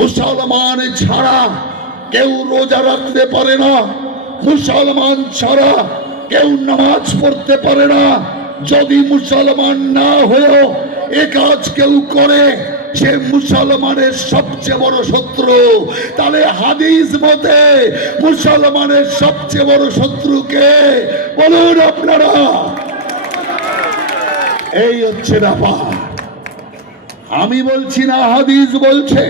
মুসলমান ছাড়া কেউ রোজা রাখতে পারে না, মুসলমান ছাড়া কেউ নামাজ পড়তে পারে না। যদি মুসলমান না হয়েও এ কাজ কেউ করে, সে মুসলমানের সবচেয়ে বড় শত্রু। তাহলে হাদিস মতে মুসলমানের সবচেয়ে বড় শত্রু কে বলুন আপনারা? এই হচ্ছে ব্যাপার। আমি বলছি না, হাদিস বলছে।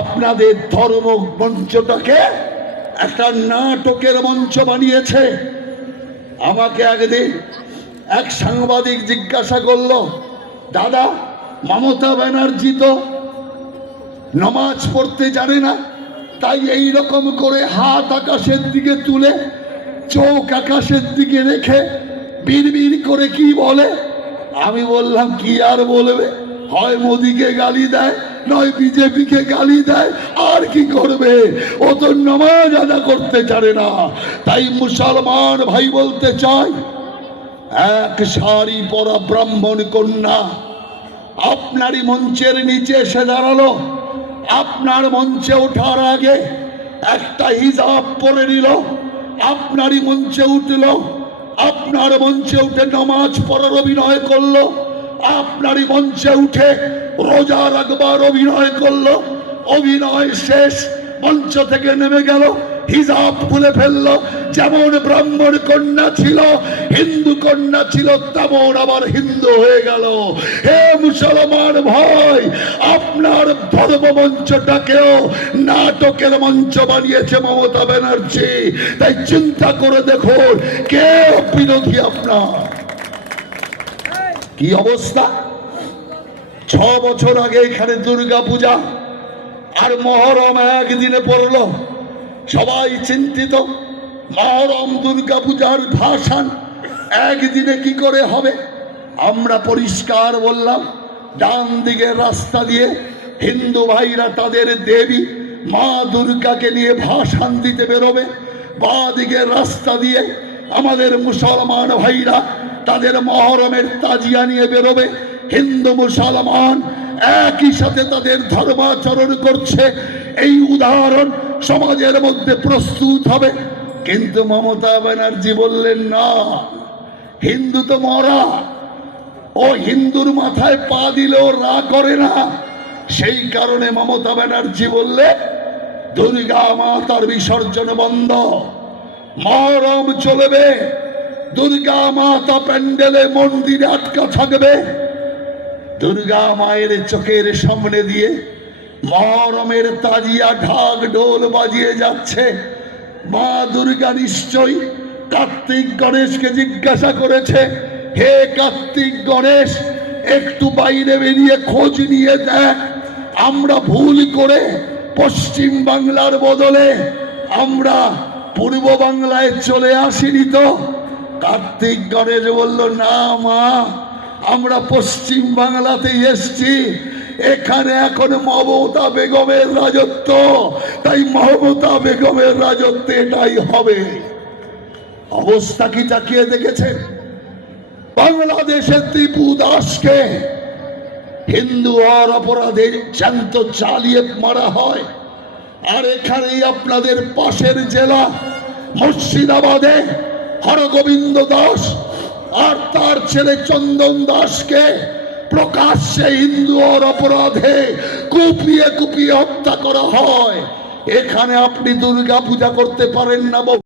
আপনাদের ধর্ম মঞ্চটাকে একটা নাটকের মঞ্চ বানিয়েছে। আমাকে একদিন এক সাংবাদিক জিজ্ঞাসা করলো, দাদা মমতা ব্যানার্জি তো নামাজ পড়তে জানে না, তাই এই রকম করে হাত আকাশের দিকে তুলে চোখ আকাশের দিকে রেখে বিড়বিড় করে কি বলে? আমি বললাম, কি আর বলবে, হয় মোদিকে গালি দেয়, নয় বিজেপিকে গালি দেয়, আর কি করবে? ও তো নামাজ আদা করতে জানে না। তাই মুসলমান ভাই বলতে চাই, এক শাড়ি পরা ব্রাহ্মণ কন্যা আপনারই মঞ্চের নিচে এসে দাঁড়ালো। আপনার মঞ্চে ওঠার আগে একটা হিজাব পরে নিল, আপনারই মঞ্চে উঠল, আপনার মঞ্চে উঠে নামাজ পড়ার অভিনয় করলো, আপনারই মঞ্চে উঠে রোজা রাখবার অভিনয় করলো। অভিনয় শেষ, মঞ্চ থেকে নেমে গেল, হিজাব খুলে ফেললো। যেমন ব্রাহ্মণ কন্যা ছিল, হিন্দু কন্যা ছিল, তেমন আবার হিন্দু হয়ে গেল। হে মুসলমান ভাই, আপনার ধর্ম মঞ্চটাকেও নাটকের মঞ্চ বানিয়েছে মমতা ব্যানার্জি। তাই চিন্তা করে দেখুন, কে বিরোধী আপনার? কি অবস্থা? 6 বছর আগে এখানে দুর্গা পূজা আর মহরম একদিনে পড়লো, সবাই চিন্তিত। মহরম দুর্গা পূজার ভাসান একদিনে কি করে হবে? আমরা পরিষ্কার বললাম, ডান দিকের রাস্তা দিয়ে হিন্দু ভাইরা তাদের দেবী মা দুর্গাকে নিয়ে ভাসান দিতে বেরোবে, বাঁ দিকের রাস্তা দিয়ে আমাদের মুসলমান ভাইরা তাদের মহরমের তাজিয়া নিয়ে বেরোবে। হিন্দু মুসলমান একই সাথে তাদের ধর্মাচরণ করছে, এই উদাহরণ সমাজের মধ্যে প্রস্তুত হবে। কিন্তু মমতা ব্যানার্জি বললেন, না, হিন্দু তো মরা, ও হিন্দুর মাথায় পা দিলেও রা করে না। সেই কারণে মমতা ব্যানার্জি বললে, দুর্গা মাতার বিসর্জন বন্ধ, মহরম চলবে, দুর্গা মাতা প্যান্ডেলে মন্দিরে আটকা থাকবে। দুর্গা মায়ের চোখের সামনে দিয়ে মহরমের তাজিয়া ঢাক ঢোল বাজিয়ে যাচ্ছে। মা দুর্গা নিশ্চয়ই কার্তিক গণেশকে জিজ্ঞাসা করেছে, হে কার্তিক গণেশ, একটু বাইরে বেরিয়ে খোঁজ নিয়ে দেখ, আমরা ভুল করে পশ্চিম বাংলার বদলে আমরা পূর্ব বাংলায় চলে আসিনি তো? কার্তিক গণেশ বলল, না মা, আমরা পশ্চিম বাংলাতেই এসছি, এখানে এখন মমতা বেগমের রাজত্ব, তাই মমতা বেগমের রাজত্বে এটাই হবে। অবস্থা কি তাকিয়ে দেখেছেন? বাংলাদেশের ত্রিপু দাসকে হিন্দু হওয়ার অপরাধে জ্যান্ত চালিয়ে মারা হয়, আর এখানেই আপনাদের পাশের জেলা মুর্শিদাবাদে হরগোবিন্দ দাস আর তার ছেলে চন্দন দাসকে প্রকাশ্যে হিন্দু হওয়ার অপরাধে কুপিয়ে কুপিয়ে হত্যা করা হয়। এখানে আপনি দুর্গা পূজা করতে পারেন না।